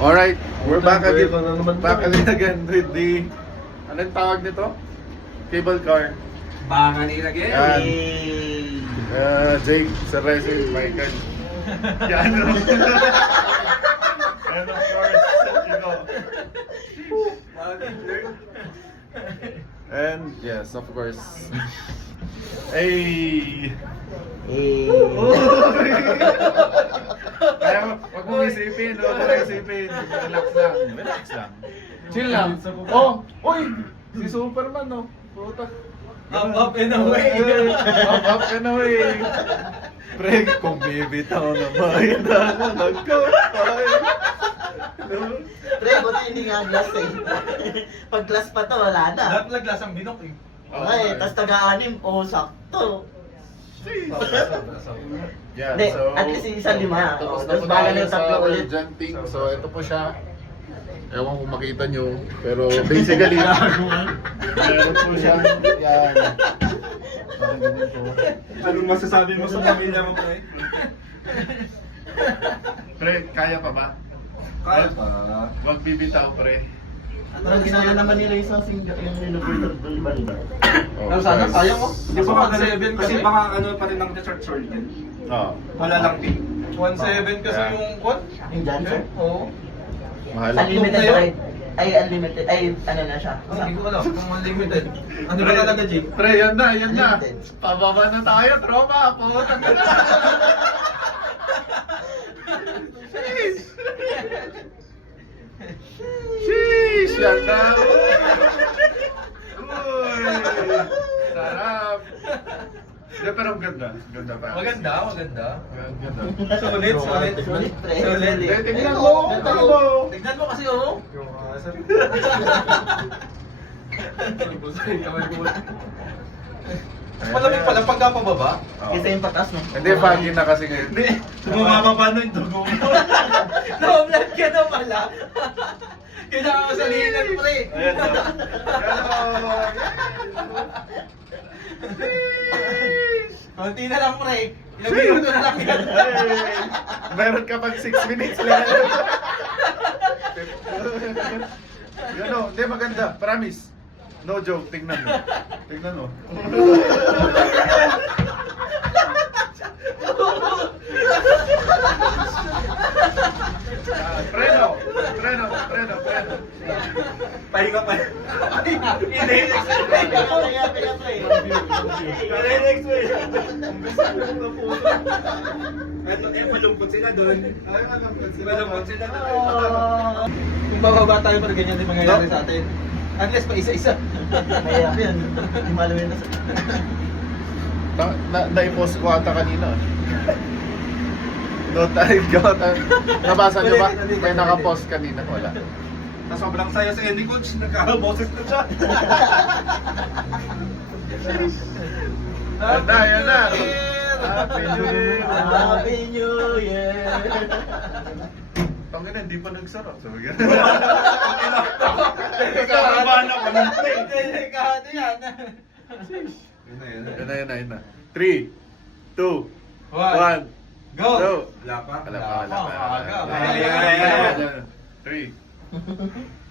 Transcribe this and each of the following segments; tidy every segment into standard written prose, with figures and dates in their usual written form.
Alright, we're back again with the, anong tawag nito? Cable car. Baka nilagay. Yan. Jake, Sir Resin, Michael. Yan. And of course, you know. And yes, of course. Hey! Kaya wag mong isipin, wag mong isipin. Relax lang, relax lang. Chill lang. Oh, oy! Si Superman, no? Puta. Up and away. Up and away. Pre, kung bibitaw na mahina na nagkapay. Pre, buti hindi nga glass eh. Pag glass pa to, wala na. Dapat naglas ang binok eh. Okay, tas taga-anim, sakto. Yeah, Hindi, so, at least isa lima. Tapos Tapos na bahala tayo na yung sa tatlo ulit. Janting. So, ito po siya. Ewan kung makita nyo. Pero basically, meron po siya. Yan. Parang ganito. Anong masasabi mo sa pamilya mo, pre? Pre, kaya pa ba? Kaya pa. Wag bibitaw, pre. Parang ginana naman nila yung single, yung renovator doon banda. Oh, Pero sana, guys. sayang mo. Di ba Kasi kasi, 1.7 kasi kasi. baka ano pa rin ang church organ. Oh, Wala lang pin. 1.7 kasi Yeah. yung kwan. Yung Johnson? Oo. mahal. Unlimited Sa'yo? ride. Ay, unlimited. Ay, ano na siya. Hindi ko alam kung unlimited. Ano ba talaga, Jake? Pre, yan na, yan na. Limited. Pababa na tayo, tropa. Pumutang na. Sheesh! Sheesh! Yan na. Uy! Sarap. Hindi, pero ang ganda. Ganda pa. Maganda, maganda. Ang ganda. Sulit, sulit. Sulit, pre. Sulit. Hindi, tingnan Ito, mo. ito. Tingnan mo. Tignan mo kasi, oh. Mas malamig pala pagka pababa. Oh. Isa yung patas, no? Hindi, bagay na kasi ngayon. Hindi, bumababa na yung dugo mo. Naublat ka na pala. Kailangan mo sa linan, pre. Ayan na. Konti na lang, pre. Ilang minuto na lang yan. Meron ka pag 6 minutes lang. Yan o, hindi maganda, promise. No joke, tingnan mo. Tingnan mo. Preno, preno, preno, preno. Pahinga pa. Pinga, pinga, pre. Next way. Ano, malungkot sila doon. Malungkot sila doon. Kung bababa tayo para ganyan din mangyayari sa atin. Unless pa isa-isa. Mahirap yan. Hindi malumin na sa... Na-post ko ata kanina. No time ka. Nabasa nyo ba? May nakapost kanina. Wala. Na sobrang saya sa ending coach, nagkakaboses na siya. Yan na, yan na. Happy New Year. Happy New Year! Tangina, hindi pa nagsarap. Sabi ka. Nagkakabahan ako ng play. Delikado yan. Yan na, yan na, yan na. 3, 2, 1. Go! Go! Wala pa. Wala pa, wala pa. Aga. Ayan. 3,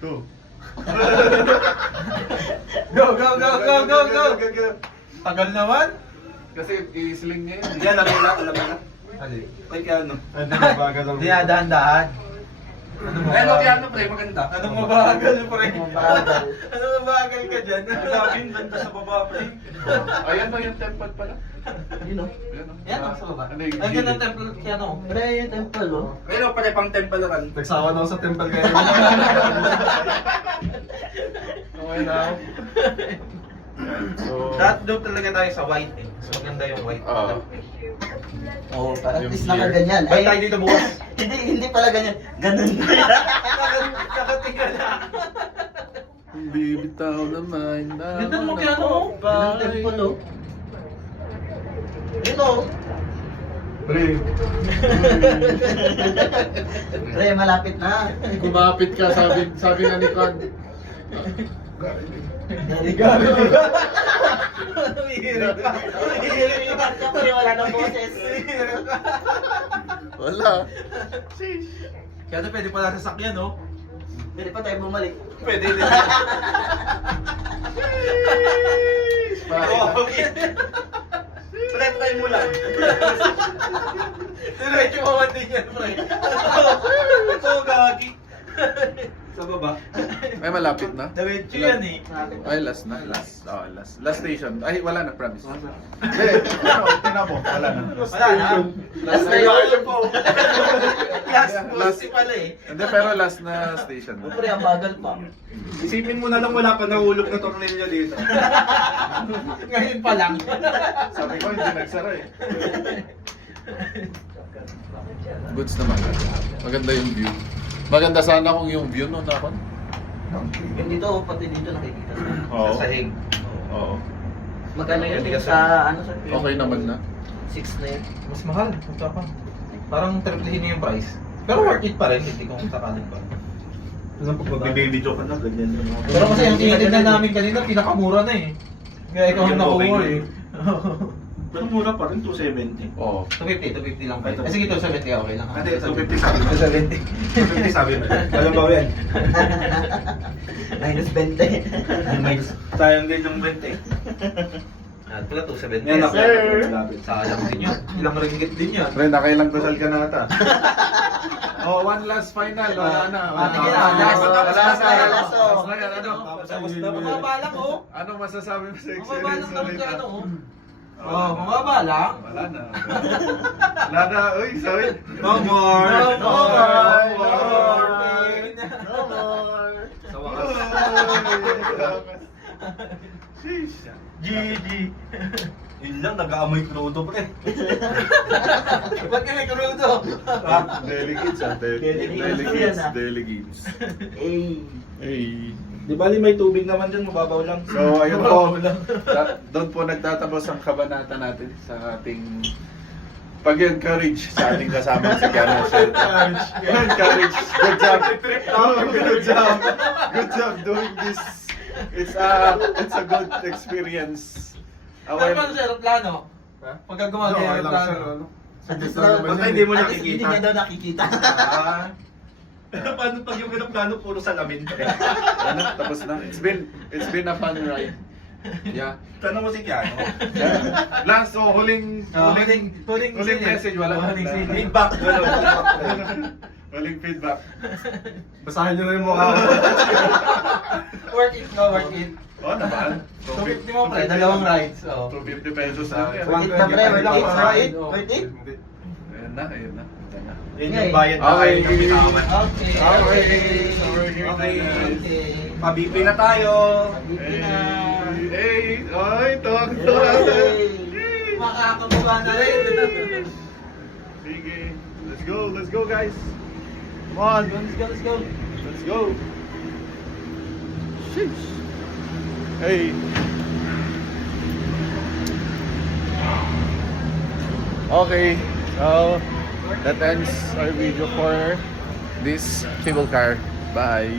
2. Go, go, go, go, go, go! Tagal naman. Kasi i-sling niya yun. Yan, alam mo na. Ali. Ay, kaya ano? Hindi, dahan-dahan. Ay, ano kaya ano, pre, maganda. Anong mabagal, pre? Mabagal. Anong mabagal ka dyan? Laging banda sa baba, pre. Ayan na yung temple pala. Yun, no? Yan o. Yan, ang sa baba. Ano yung Ang ganda ng gilid? temple kaya ano? Pre, yung temple, oh. Pero pala pang temple run. Nagsawa na ako sa temple kaya. Okay na. So, Doon talaga tayo sa white eh. Mas maganda yung white. Oo. Oh, parang Yung at least beer. nakaganyan. Ba't tayo dito bukas? Hindi pala ganyan. Ganun pa Nakatingala. bibitaw naman na. Ganda mo kaya ano? Yung temple, oh. Yun, oh. Pre, Pre, malapit na. kumapit ka, sabi nga ni Con. Umihirit pa. Umihirit ka, pre, wala nang boses. Wala. Sheesh. Kaya na pwede pala sasakyan, no? Pwede pa tayo bumalik. Pwede din. Bakit? Flat tayo mo lang. Diretso ka man din yan, pre. Ito, gagi. Sa baba. Ay, malapit na. Diretso yan eh. Ay, last na. Last. Oh, last. Last station. Ay, wala na, promise. Hindi, tinan mo. Wala na. Wala na. Last na yun po. Last Last- policy pala eh. Hindi, pero last na station. Pre, ang bagal pa. Isipin mo na lang wala pa nahulog na tornilyo dito. Ngayon pa lang. Sabi ko, hindi nagsara eh. Goods naman. Maganda yung view. Maganda sana kung yung view no nakon. Yung dito, pati dito nakikita. Oo. Sa sahig. Oo. Magkano yun Hindi ka sa ano sa Okay naman na. 6 na yun. Mas mahal. Punta pa. Parang triplehin niyo yung price. Pero worth it pa rin. Hindi kung sakalin pa. Pag mag-baby joke ka na, ganyan yung mga... Pero kasi yung tinitignan namin kanina, pinakamura na eh. Kaya ikaw ang Yung nakuha okay. eh. Pero mura pa rin, 270. Oo. 250 lang pa. Sige, 270 okay lang. Hindi, 250 sabi mo. 250 sabi mo. Alam ba yan? Minus 20. May sayang din yung 20. At pala 270. Yan, Sir. Sayang din yun. Ilang ringgit din yun. Pre, nakailang kusal ka na ata. Oh, one last final. Wala na. Ah, sige na, last. Wala na. Last na, last. Last na yan, ano? Tapos na Mababa lang oh. Ano masasabi mo sa Mababa experience lang naman ulit, ka ah? ano oh. Oh, mababa lang. Wala na. Wala na. Uy, sorry. No more! No No more. more. No more. Sa wakas. Sheesh. GG! Yun lang, nag-aamoy krudo pre. Ba't ka may krudo? Delegates ah. Delegates Delegates. yan, ah. Delegates. Eh. Hey. Di bali may tubig naman dyan, mababaw lang. So, ayun po. Doon po nagtatapos ang kabanata natin sa ating pag-encourage sa ating kasamang si Gana Shelta. Encourage. Good job. Good job. Good job doing this. It's a good experience. Ano ba sa aeroplano? Pagka gumagay ang aeroplano. Basta hindi mo At least hindi nakikita. niya daw nakikita. Paano pag yung aeroplano puro salamin? Ano, tapos na. It's been a fun ride. Yeah. Tanong mo si Kiano. Yeah. Last, so huling message, wala. Huling sili. Feedback. Huling feedback. Basahin nyo na yung mukha ko. Worth it no, worth it. Oh, naman. 250 mo pre, dalawang rides. Oh. 250 pesos lang yan. Worth it na pre, worth it. Worth it. Worth it. Ayun na, ayun na. Ayun na. Yun yung bayad na Okay. kayo ng bitawan. Okay. Okay. So we're here Okay. na. Okay. Pabibi na tayo. Happy na. Hey, ay, tuwag Yay! Makakabuka na rin. Sige. Let's go guys. Come on. Let's go. Let's go. Sheesh. Hey. Okay, so that ends our video for this cable car. Bye.